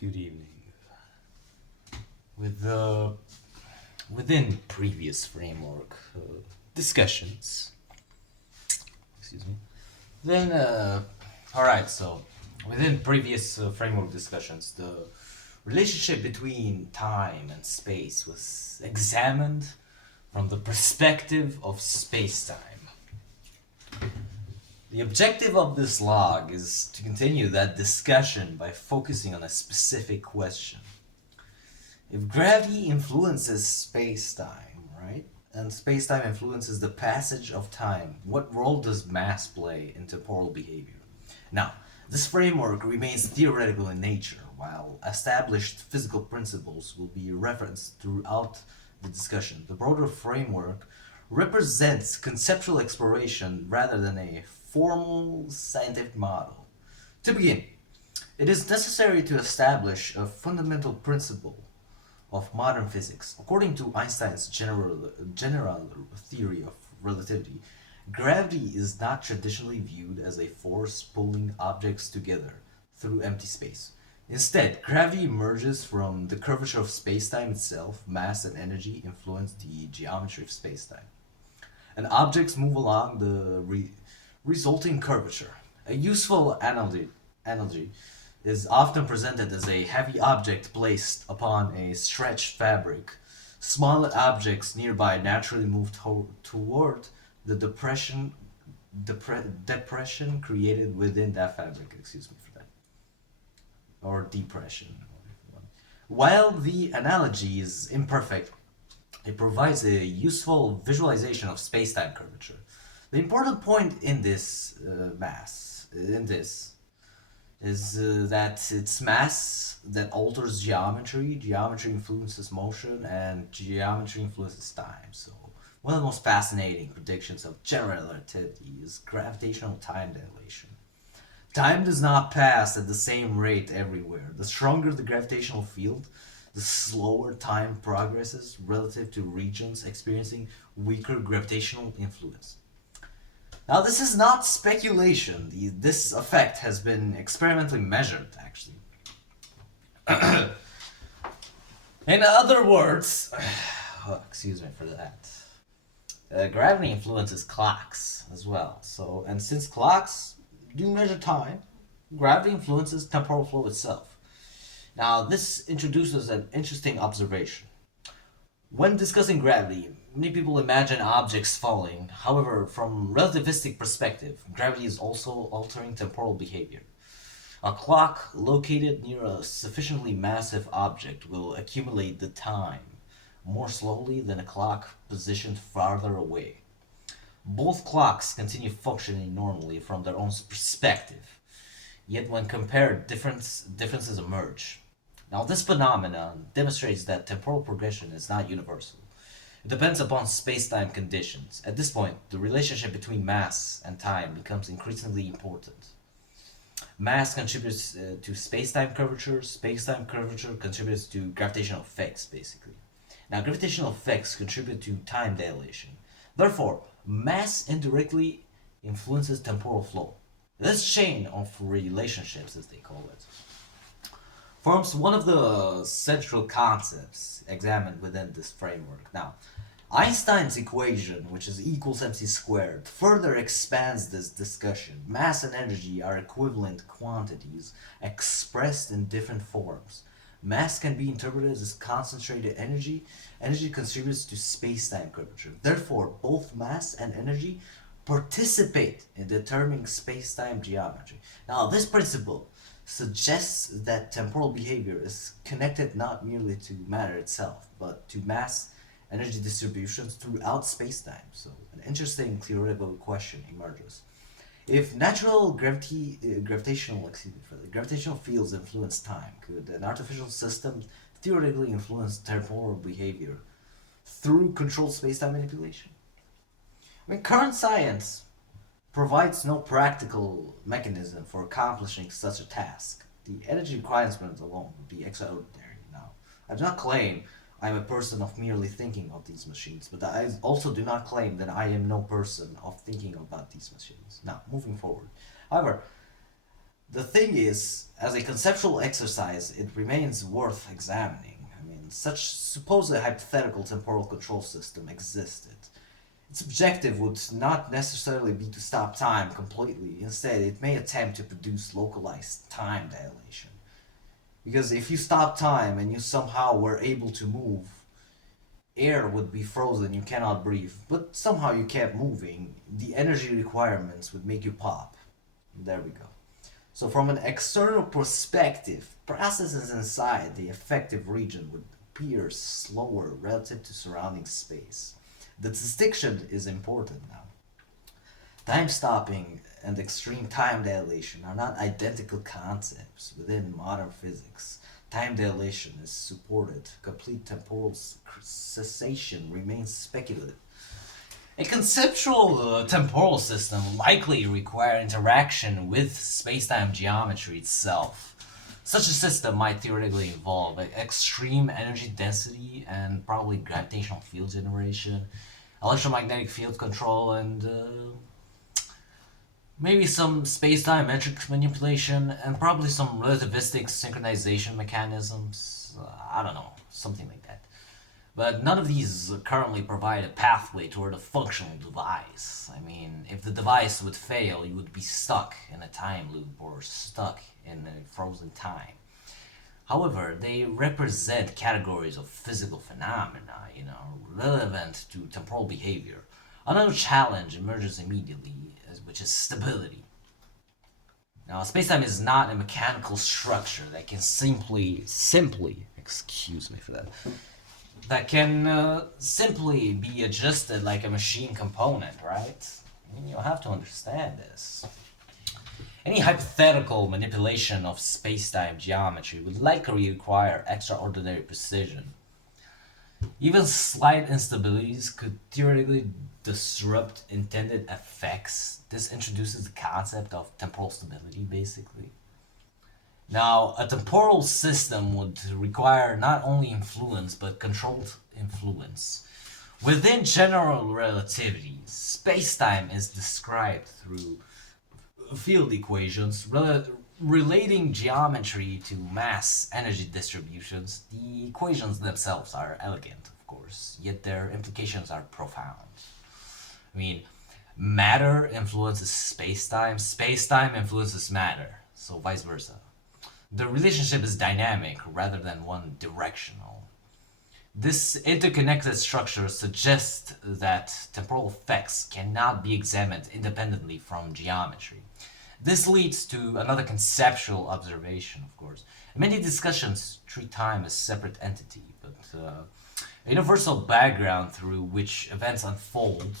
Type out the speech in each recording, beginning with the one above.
Good evening. Within previous framework discussions, excuse me. Then, all right. So, within previous framework discussions, the relationship between time and space was examined from the perspective of space-time. The objective of this log is to continue that discussion by focusing on a specific question. If gravity influences space-time, right, and space-time influences the passage of time, what role does mass play in temporal behavior? Now, this framework remains theoretical in nature, while established physical principles will be referenced throughout the discussion. The broader framework represents conceptual exploration rather than a formal scientific model. To begin, it is necessary to establish a fundamental principle of modern physics. According to Einstein's general theory of relativity, gravity is not traditionally viewed as a force pulling objects together through empty space. Instead, gravity emerges from the curvature of spacetime itself. Mass and energy influence the geometry of spacetime, and objects move along the resulting curvature. A useful analogy is often presented as a heavy object placed upon a stretched fabric. Smaller objects nearby naturally move toward the depression created within that fabric. Excuse me for that, or depression. While the analogy is imperfect, it provides a useful visualization of space-time curvature. The important point in this is that it's mass that alters geometry, geometry influences motion, and geometry influences time. So one of the most fascinating predictions of general relativity is gravitational time dilation. Time does not pass at the same rate everywhere. The stronger the gravitational field, the slower time progresses relative to regions experiencing weaker gravitational influence. Now, this is not speculation. This effect has been experimentally measured, actually. In other words, excuse me for that. Gravity influences clocks as well. So, and since clocks do measure time, gravity influences temporal flow itself. Now, this introduces an interesting observation. When discussing gravity, many people imagine objects falling. However, from relativistic perspective, gravity is also altering temporal behavior. A clock located near a sufficiently massive object will accumulate the time more slowly than a clock positioned farther away. Both clocks continue functioning normally from their own perspective, yet when compared, differences emerge. Now, this phenomenon demonstrates that temporal progression is not universal. It depends upon space-time conditions. At this point, the relationship between mass and time becomes increasingly important. Mass contributes to space-time curvature. Space-time curvature contributes to gravitational effects, basically. Now, gravitational effects contribute to time dilation. Therefore, mass indirectly influences temporal flow. This chain of relationships, as they call it, forms one of the central concepts examined within this framework. Now, Einstein's equation, which is equals mc squared, further expands this discussion. Mass and energy are equivalent quantities expressed in different forms. Mass can be interpreted as concentrated energy. Energy contributes to space-time curvature. Therefore, both mass and energy participate in determining space-time geometry. Now, this principle suggests that temporal behavior is connected not merely to matter itself, but to mass energy distributions throughout spacetime. So, an interesting theoretical question emerges. If natural gravitational fields influence time, could an artificial system theoretically influence temporal behavior through controlled spacetime manipulation? I mean, current science provides no practical mechanism for accomplishing such a task. The energy requirements alone would be extraordinary. Now, I do not claim I am a person of merely thinking of these machines, but I also do not claim that I am no person of thinking about these machines. Now, moving forward. However, The thing is, as a conceptual exercise, it remains worth examining. I mean, such supposed hypothetical temporal control system existed. Its objective would not necessarily be to stop time completely. Instead, it may attempt to produce localized time dilation. Because if you stop time and you somehow were able to move, air would be frozen, you cannot breathe, but somehow you kept moving, the energy requirements would make you pop. There we go. So, from an external perspective, processes inside the effective region would appear slower relative to surrounding space. The distinction is important now. Time stopping and extreme time dilation are not identical concepts within modern physics. Time dilation is supported, complete temporal cessation remains speculative. A conceptual temporal system likely require interaction with spacetime geometry itself. Such a system might theoretically involve extreme energy density and probably gravitational field generation, electromagnetic field control, and maybe some space-time metric manipulation, and probably some relativistic synchronization mechanisms. I don't know, something like that. But none of these currently provide a pathway toward a functional device. I mean, if the device would fail, you would be stuck in a time loop or stuck in a frozen time. However, they represent categories of physical phenomena, relevant to temporal behavior. Another challenge emerges immediately, which is stability. Now, spacetime is not a mechanical structure that can simply, excuse me for that can simply be adjusted like a machine component, right? I mean, you have to understand this. Any hypothetical manipulation of spacetime geometry would likely require extraordinary precision. Even slight instabilities could theoretically disrupt intended effects. This introduces the concept of temporal stability, basically. Now, a temporal system would require not only influence, but controlled influence. Within general relativity, spacetime is described through field equations relating geometry to mass energy distributions. The equations themselves are elegant, of course, yet their implications are profound. I mean, matter influences spacetime, spacetime influences matter, so vice versa. The relationship is dynamic rather than one directional. This interconnected structure suggests that temporal effects cannot be examined independently from geometry. This leads to another conceptual observation, of course. Many discussions treat time as a separate entity, but a universal background through which events unfold.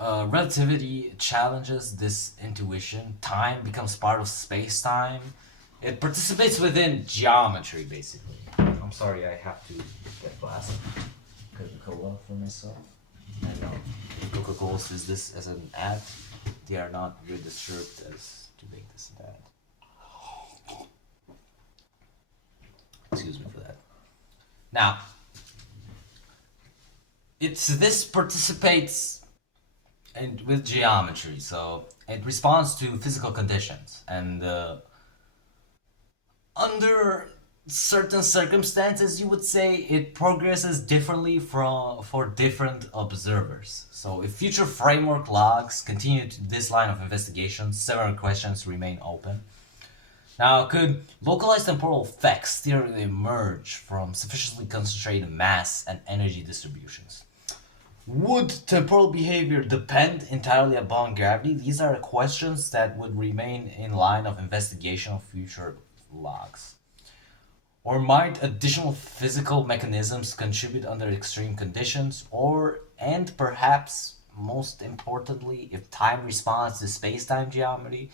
Relativity challenges this intuition. Time becomes part of space-time. It participates within geometry, basically. I'm sorry, I have to get a glass of Coca-Cola for myself. I know Coca-Cola says this as an ad. They are not registered as to make this an ad. Excuse me for that. Now, this participates with geometry, so it responds to physical conditions, and under certain circumstances, you would say it progresses differently for different observers. So if future framework logs continue to this line of investigation, several questions remain open. Now, could localized temporal effects theoretically emerge from sufficiently concentrated mass and energy distributions? Would temporal behavior depend entirely upon gravity? These are questions that would remain in line of investigation of future logs. Or might additional physical mechanisms contribute under extreme conditions? And perhaps most importantly, if time responds to space-time geometry,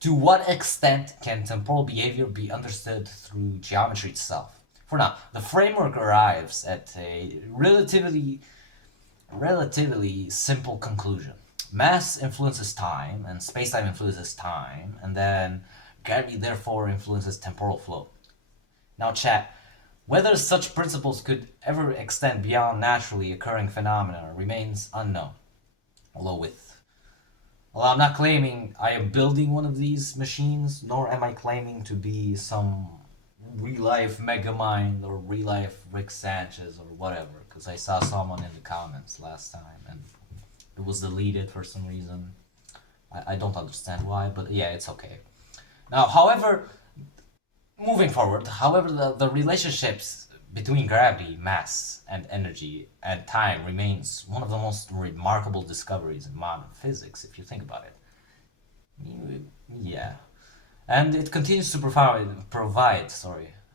to what extent can temporal behavior be understood through geometry itself? For now, the framework arrives at a relatively simple conclusion. Mass influences time, and space-time influences time, and then gravity therefore influences temporal flow. Now, chat, whether such principles could ever extend beyond naturally occurring phenomena remains unknown, along Well, I'm not claiming I am building one of these machines, nor am I claiming to be some real-life Megamind or real-life Rick Sanchez or whatever, because I saw someone in the comments last time and it was deleted for some reason. I don't understand why, but yeah, it's okay. Now, however, moving forward, however, the relationships between gravity, mass, and energy and time remains one of the most remarkable discoveries in modern physics, if you think about it. Yeah. And it continues to provide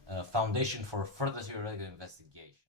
a foundation for further theoretical investigation.